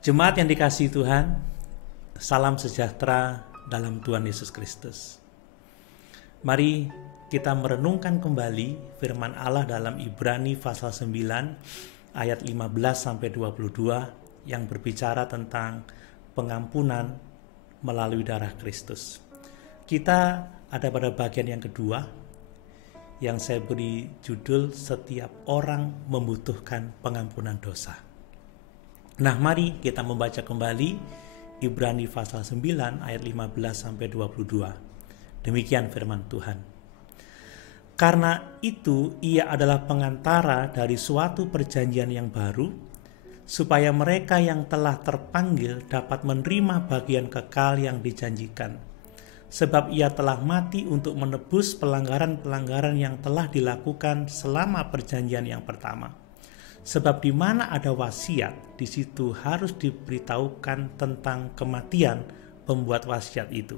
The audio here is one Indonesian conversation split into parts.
Jemaat yang dikasihi Tuhan, salam sejahtera dalam Tuhan Yesus Kristus. Mari kita merenungkan kembali firman Allah dalam Ibrani pasal 9 ayat 15-22 yang berbicara tentang pengampunan melalui darah Kristus. Kita ada pada bagian yang kedua yang saya beri judul setiap orang membutuhkan pengampunan dosa. Nah, mari kita membaca kembali Ibrani pasal 9 ayat 15-22. Demikian firman Tuhan. Karena itu ia adalah pengantara dari suatu perjanjian yang baru, supaya mereka yang telah terpanggil dapat menerima bagian kekal yang dijanjikan. Sebab ia telah mati untuk menebus pelanggaran-pelanggaran yang telah dilakukan selama perjanjian yang pertama. Sebab di mana ada wasiat, di situ harus diberitahukan tentang kematian pembuat wasiat itu.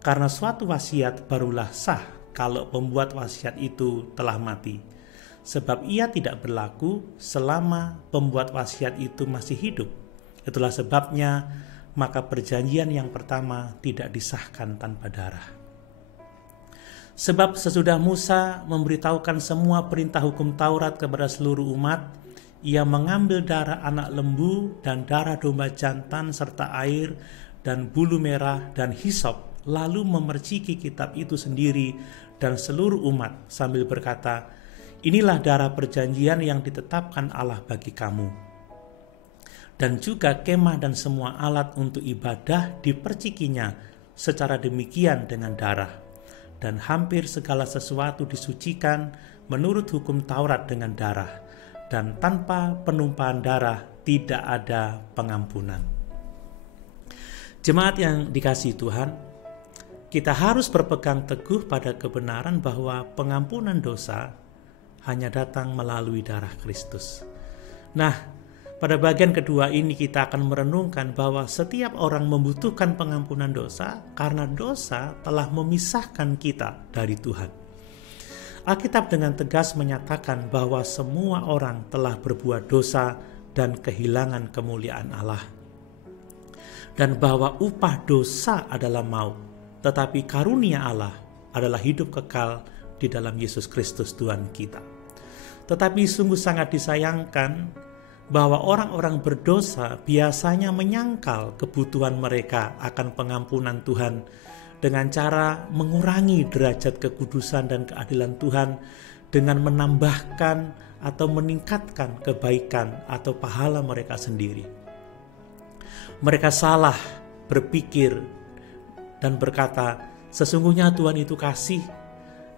Karena suatu wasiat barulah sah kalau pembuat wasiat itu telah mati. Sebab ia tidak berlaku selama pembuat wasiat itu masih hidup. Itulah sebabnya maka perjanjian yang pertama tidak disahkan tanpa darah. Sebab sesudah Musa memberitahukan semua perintah hukum Taurat kepada seluruh umat, ia mengambil darah anak lembu dan darah domba jantan serta air dan bulu merah dan hisop, lalu memerciki kitab itu sendiri dan seluruh umat sambil berkata, "Inilah darah perjanjian yang ditetapkan Allah bagi kamu." Dan juga kemah dan semua alat untuk ibadah dipercikinya secara demikian dengan darah. Dan hampir segala sesuatu disucikan menurut hukum Taurat dengan darah, dan tanpa penumpahan darah tidak ada pengampunan. Jemaat yang dikasihi Tuhan, kita harus berpegang teguh pada kebenaran bahwa pengampunan dosa hanya datang melalui darah Kristus. Nah, pada bagian kedua ini kita akan merenungkan bahwa setiap orang membutuhkan pengampunan dosa karena dosa telah memisahkan kita dari Tuhan. Alkitab dengan tegas menyatakan bahwa semua orang telah berbuat dosa dan kehilangan kemuliaan Allah. Dan bahwa upah dosa adalah maut, tetapi karunia Allah adalah hidup kekal di dalam Yesus Kristus Tuhan kita. Tetapi sungguh sangat disayangkan bahwa orang-orang berdosa biasanya menyangkal kebutuhan mereka akan pengampunan Tuhan dengan cara mengurangi derajat kekudusan dan keadilan Tuhan dengan menambahkan atau meningkatkan kebaikan atau pahala mereka sendiri. Mereka salah berpikir dan berkata, sesungguhnya Tuhan itu kasih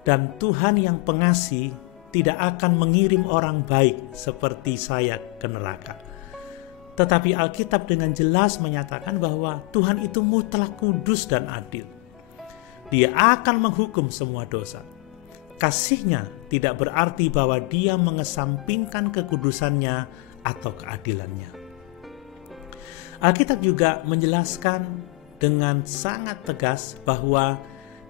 dan Tuhan yang pengasih tidak akan mengirim orang baik seperti saya ke neraka. Tetapi Alkitab dengan jelas menyatakan bahwa Tuhan itu mutlak kudus dan adil. Dia akan menghukum semua dosa. Kasih-Nya tidak berarti bahwa Dia mengesampingkan kekudusannya atau keadilannya. Alkitab juga menjelaskan dengan sangat tegas bahwa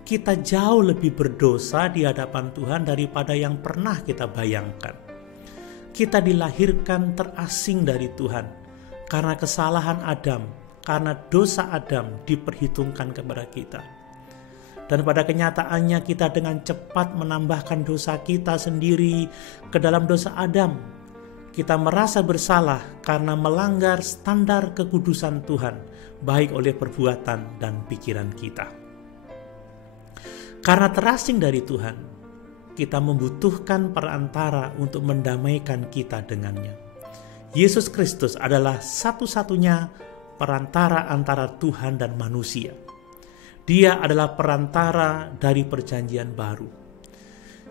kita jauh lebih berdosa di hadapan Tuhan daripada yang pernah kita bayangkan. Kita dilahirkan terasing dari Tuhan karena kesalahan Adam, karena dosa Adam diperhitungkan kepada kita. Dan pada kenyataannya kita dengan cepat menambahkan dosa kita sendiri ke dalam dosa Adam. Kita merasa bersalah karena melanggar standar kekudusan Tuhan, baik oleh perbuatan dan pikiran kita. Karena terasing dari Tuhan, kita membutuhkan perantara untuk mendamaikan kita dengannya. Yesus Kristus adalah satu-satunya perantara antara Tuhan dan manusia. Dia adalah perantara dari perjanjian baru.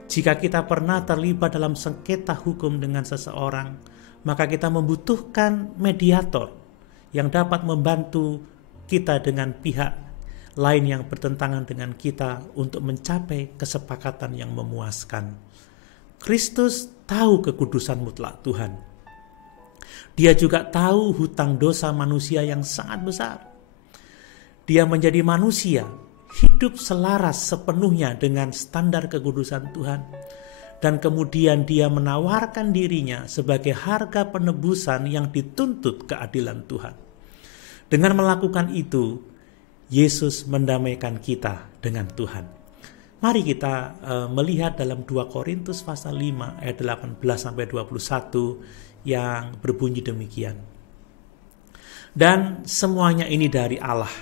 Jika kita pernah terlibat dalam sengketa hukum dengan seseorang, maka kita membutuhkan mediator yang dapat membantu kita dengan pihak lain yang bertentangan dengan kita untuk mencapai kesepakatan yang memuaskan. Kristus tahu kekudusan mutlak Tuhan. Dia juga tahu hutang dosa manusia yang sangat besar. Dia menjadi manusia, hidup selaras sepenuhnya dengan standar kekudusan Tuhan. dan kemudian dia menawarkan dirinya sebagai harga penebusan yang dituntut keadilan Tuhan. Dengan melakukan itu, Yesus mendamaikan kita dengan Tuhan. Mari kita melihat dalam 2 Korintus pasal 5 ayat 18-21 yang berbunyi demikian. Dan semuanya ini dari Allah,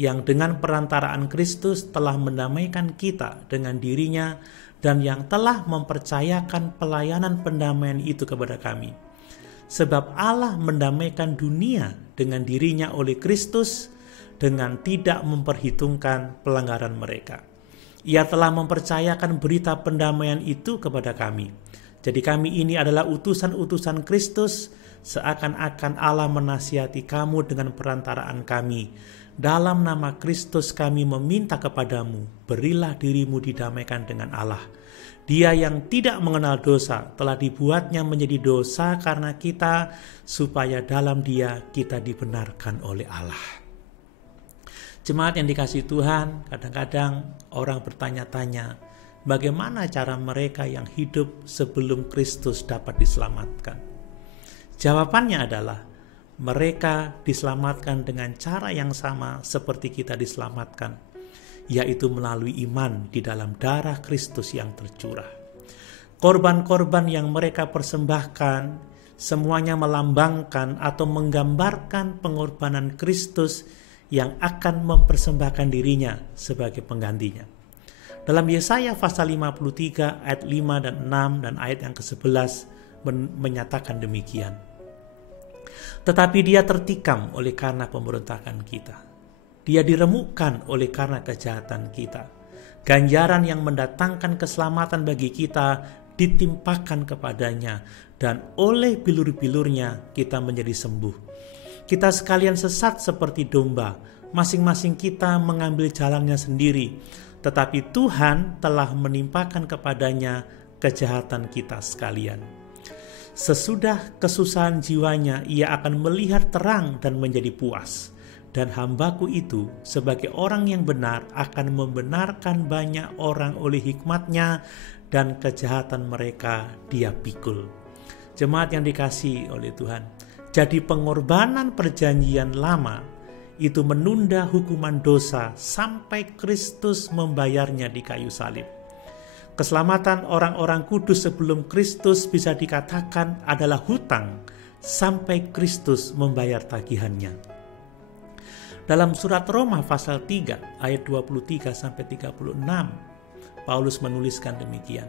yang dengan perantaraan Kristus telah mendamaikan kita dengan dirinya dan yang telah mempercayakan pelayanan pendamaian itu kepada kami. Sebab Allah mendamaikan dunia dengan dirinya oleh Kristus dengan tidak memperhitungkan pelanggaran mereka. Ia telah mempercayakan berita pendamaian itu kepada kami. Jadi kami ini adalah utusan-utusan Kristus, seakan-akan Allah menasihati kamu dengan perantaraan kami. Dalam nama Kristus kami meminta kepadamu, berilah dirimu didamaikan dengan Allah. Dia yang tidak mengenal dosa telah dibuatnya menjadi dosa karena kita, supaya dalam Dia kita dibenarkan oleh Allah. Jemaat yang dikasihi Tuhan, kadang-kadang orang bertanya-tanya, bagaimana cara mereka yang hidup sebelum Kristus dapat diselamatkan? Jawabannya adalah, mereka diselamatkan dengan cara yang sama seperti kita diselamatkan, yaitu melalui iman di dalam darah Kristus yang tercurah. Korban-korban yang mereka persembahkan semuanya melambangkan atau menggambarkan pengorbanan Kristus yang akan mempersembahkan dirinya sebagai penggantinya. Dalam Yesaya pasal 53 ayat 5 dan 6 dan ayat yang ke-11 menyatakan demikian. Tetapi dia tertikam oleh karena pemberontakan kita. Dia diremukkan oleh karena kejahatan kita. Ganjaran yang mendatangkan keselamatan bagi kita ditimpakan kepadanya, dan oleh bilur-bilurnya kita menjadi sembuh. Kita sekalian sesat seperti domba, masing-masing kita mengambil jalannya sendiri, tetapi Tuhan telah menimpakan kepadanya kejahatan kita sekalian. Sesudah kesusahan jiwanya, ia akan melihat terang dan menjadi puas. Dan hambaku itu sebagai orang yang benar akan membenarkan banyak orang oleh hikmatnya, dan kejahatan mereka dia pikul. Jemaat yang dikasihi oleh Tuhan, jadi pengorbanan perjanjian lama itu menunda hukuman dosa sampai Kristus membayarnya di kayu salib. Keselamatan orang-orang kudus sebelum Kristus bisa dikatakan adalah hutang sampai Kristus membayar tagihannya. Dalam surat Roma pasal 3 ayat 23-36, Paulus menuliskan demikian.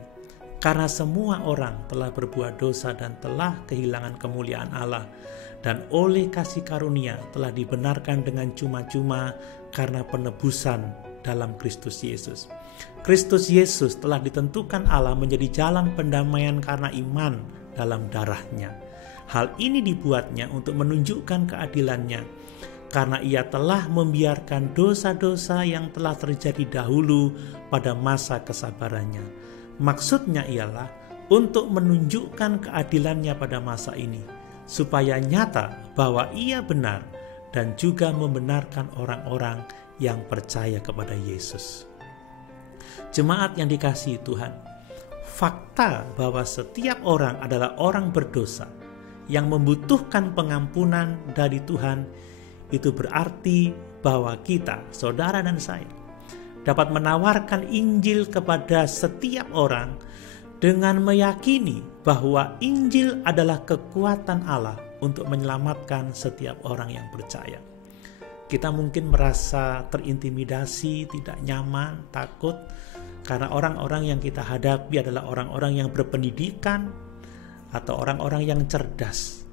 Karena semua orang telah berbuat dosa dan telah kehilangan kemuliaan Allah, dan oleh kasih karunia telah dibenarkan dengan cuma-cuma karena penebusan dalam Kristus Yesus. Kristus Yesus telah ditentukan Allah menjadi jalan pendamaian karena iman dalam darahnya. Hal ini dibuatnya untuk menunjukkan keadilannya, karena ia telah membiarkan dosa-dosa yang telah terjadi dahulu pada masa kesabarannya. Maksudnya ialah untuk menunjukkan keadilannya pada masa ini, supaya nyata bahwa ia benar dan juga membenarkan orang-orang yang percaya kepada Yesus. Jemaat yang dikasihi Tuhan, fakta bahwa setiap orang adalah orang berdosa yang membutuhkan pengampunan dari Tuhan, itu berarti bahwa kita, saudara dan saya, dapat menawarkan Injil kepada setiap orang dengan meyakini bahwa Injil adalah kekuatan Allah untuk menyelamatkan setiap orang yang percaya. Kita mungkin merasa terintimidasi, tidak nyaman, takut, karena orang-orang yang kita hadapi adalah orang-orang yang berpendidikan atau orang-orang yang cerdas.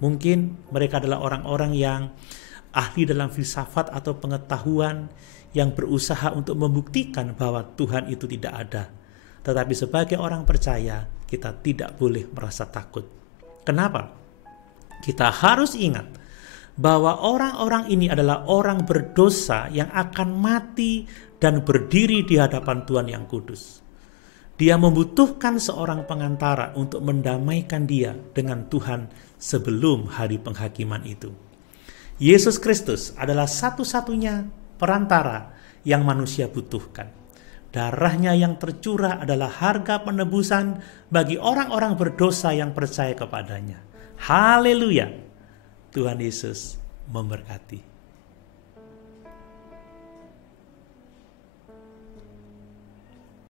Mungkin mereka adalah orang-orang yang ahli dalam filsafat atau pengetahuan, yang berusaha untuk membuktikan bahwa Tuhan itu tidak ada. Tetapi sebagai orang percaya, kita tidak boleh merasa takut. Kenapa? Kita harus ingat bahwa orang-orang ini adalah orang berdosa yang akan mati dan berdiri di hadapan Tuhan yang kudus. Dia membutuhkan seorang pengantara untuk mendamaikan dia dengan Tuhan sebelum hari penghakiman itu. Yesus Kristus adalah satu-satunya perantara yang manusia butuhkan. Darahnya yang tercurah adalah harga penebusan bagi orang-orang berdosa yang percaya kepadanya. Haleluya. Tuhan Yesus memberkati.